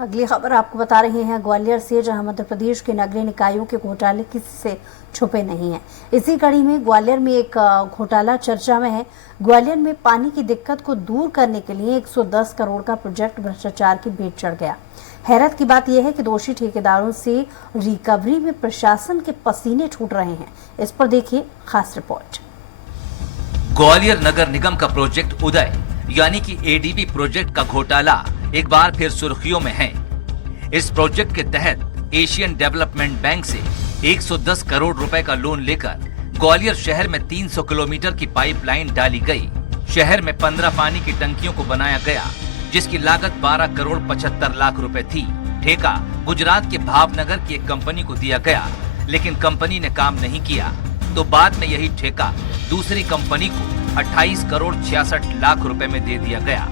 अगली खबर आपको बता रहे हैं ग्वालियर से, जहां मध्य प्रदेश के नगरीय निकायों के घोटाले किसी से छुपे नहीं हैं। इसी कड़ी में ग्वालियर में एक घोटाला चर्चा में है। ग्वालियर में पानी की दिक्कत को दूर करने के लिए 110 करोड़ का प्रोजेक्ट भ्रष्टाचार की भेंट चढ़ गया। हैरत की बात यह है कि दोषी ठेकेदारों से रिकवरी में प्रशासन के पसीने छूट रहे हैं। इस पर देखिए खास रिपोर्ट। ग्वालियर नगर निगम का प्रोजेक्ट उदय यानी कि एडीबी प्रोजेक्ट का घोटाला एक बार फिर सुर्खियों में है। इस प्रोजेक्ट के तहत एशियन डेवलपमेंट बैंक से 110 करोड़ रुपए का लोन लेकर ग्वालियर शहर में 300 किलोमीटर की पाइपलाइन डाली गई। शहर में 15 पानी की टंकियों को बनाया गया, जिसकी लागत 12 करोड़ 75 लाख रुपए थी। ठेका गुजरात के भावनगर की एक कंपनी को दिया गया, लेकिन कंपनी ने काम नहीं किया, तो बाद में यही ठेका दूसरी कंपनी को 28 करोड़ 66 लाख रुपए में दे दिया गया।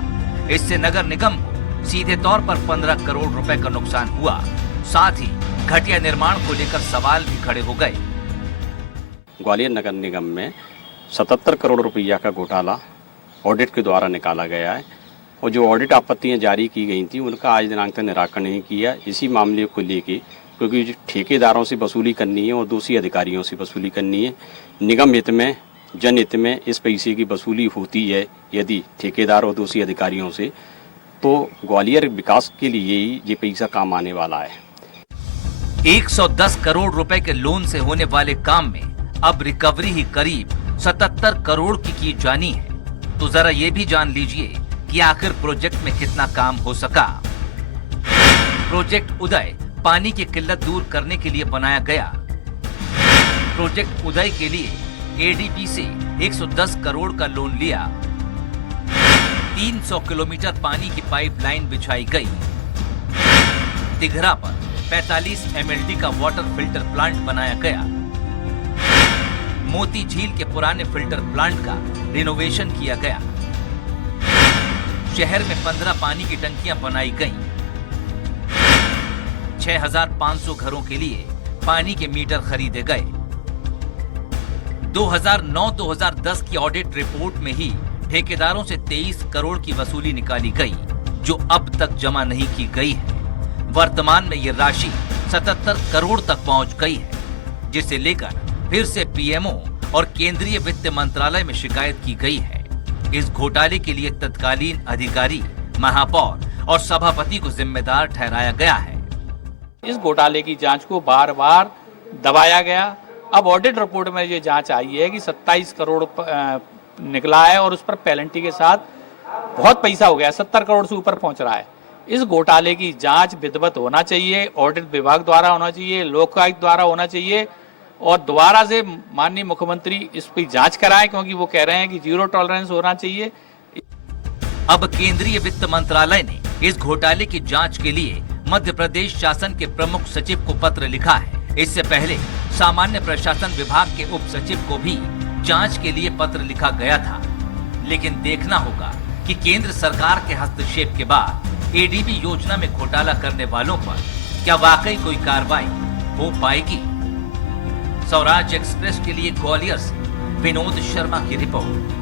इससे नगर निगम को सीधे तौर पर 15 करोड़ रुपए का नुकसान हुआ। साथ ही घटिया निर्माण को लेकर सवाल भी खड़े हो गए। ग्वालियर नगर निगम में 77 करोड़ रुपया का घोटाला ऑडिट के द्वारा निकाला गया है, और जो ऑडिट आपत्तियां जारी की गई थी उनका आज दिनांक तक निराकरण नहीं किया। इसी मामले को लेके, क्योंकि जो ठेकेदारों से वसूली करनी है और दोषी अधिकारियों से वसूली करनी है, निगम हित में जनहित में इस पैसे की वसूली होती है यदि ठेकेदार और दोषी अधिकारियों से, तो ग्वालियर विकास के लिए ही ये पैसा काम आने वाला है। 110 करोड़ रुपए के लोन से होने वाले काम में अब रिकवरी ही करीब 77 करोड़ की जानी है। तो जरा ये भी जान लीजिए कि आखिर प्रोजेक्ट में कितना काम हो सका। प्रोजेक्ट उदय पानी की किल्लत दूर करने के लिए बनाया गया। प्रोजेक्ट उदय के लिए एडीबी से 110 करोड़ का लोन लिया। 300 किलोमीटर पानी की पाइपलाइन बिछाई गई। तिघरा पर 45 एमएलडी का वाटर फिल्टर प्लांट बनाया गया। मोती झील के पुराने फिल्टर प्लांट का रिनोवेशन किया गया। शहर में 15 पानी की टंकियां बनाई गईं। 6500 घरों के लिए पानी के मीटर खरीदे गए। 2009-2010 की ऑडिट रिपोर्ट में ही ठेकेदारों से 23 करोड़ की वसूली निकाली गई, जो अब तक जमा नहीं की गई है। वर्तमान में ये राशि 77 करोड़ तक पहुंच गई है, जिसे लेकर फिर से पीएमओ और केंद्रीय वित्त मंत्रालय में शिकायत की गई है। इस घोटाले के लिए तत्कालीन अधिकारी, महापौर और सभापति को जिम्मेदार ठहराया गया है। इस घोटाले की जांच को बार बार दबाया गया। अब ऑडिट रिपोर्ट में ये जांच आई है कि 27 करोड़ निकला है और उस पर पेनल्टी के साथ बहुत पैसा हो गया, 70 करोड़ से ऊपर पहुंच रहा है। इस घोटाले की जांच विधिवत होना चाहिए, ऑडिट विभाग द्वारा होना चाहिए, लोकायुक्त द्वारा होना चाहिए, और दोबारा से माननीय मुख्यमंत्री इस पर जांच कराएं, क्योंकि वो कह रहे हैं कि 0 टॉलरेंस होना चाहिए। अब केंद्रीय वित्त मंत्रालय ने इस घोटाले की जांच के लिए मध्य प्रदेश शासन के प्रमुख सचिव को पत्र लिखा है। इससे पहले सामान्य प्रशासन विभाग के उप सचिव को भी जांच के लिए पत्र लिखा गया था। लेकिन देखना होगा कि केंद्र सरकार के हस्तक्षेप के बाद एडीबी योजना में घोटाला करने वालों पर क्या वाकई कोई कार्रवाई हो पाएगी। स्वराज एक्सप्रेस के लिए ग्वालियर से विनोद शर्मा की रिपोर्ट।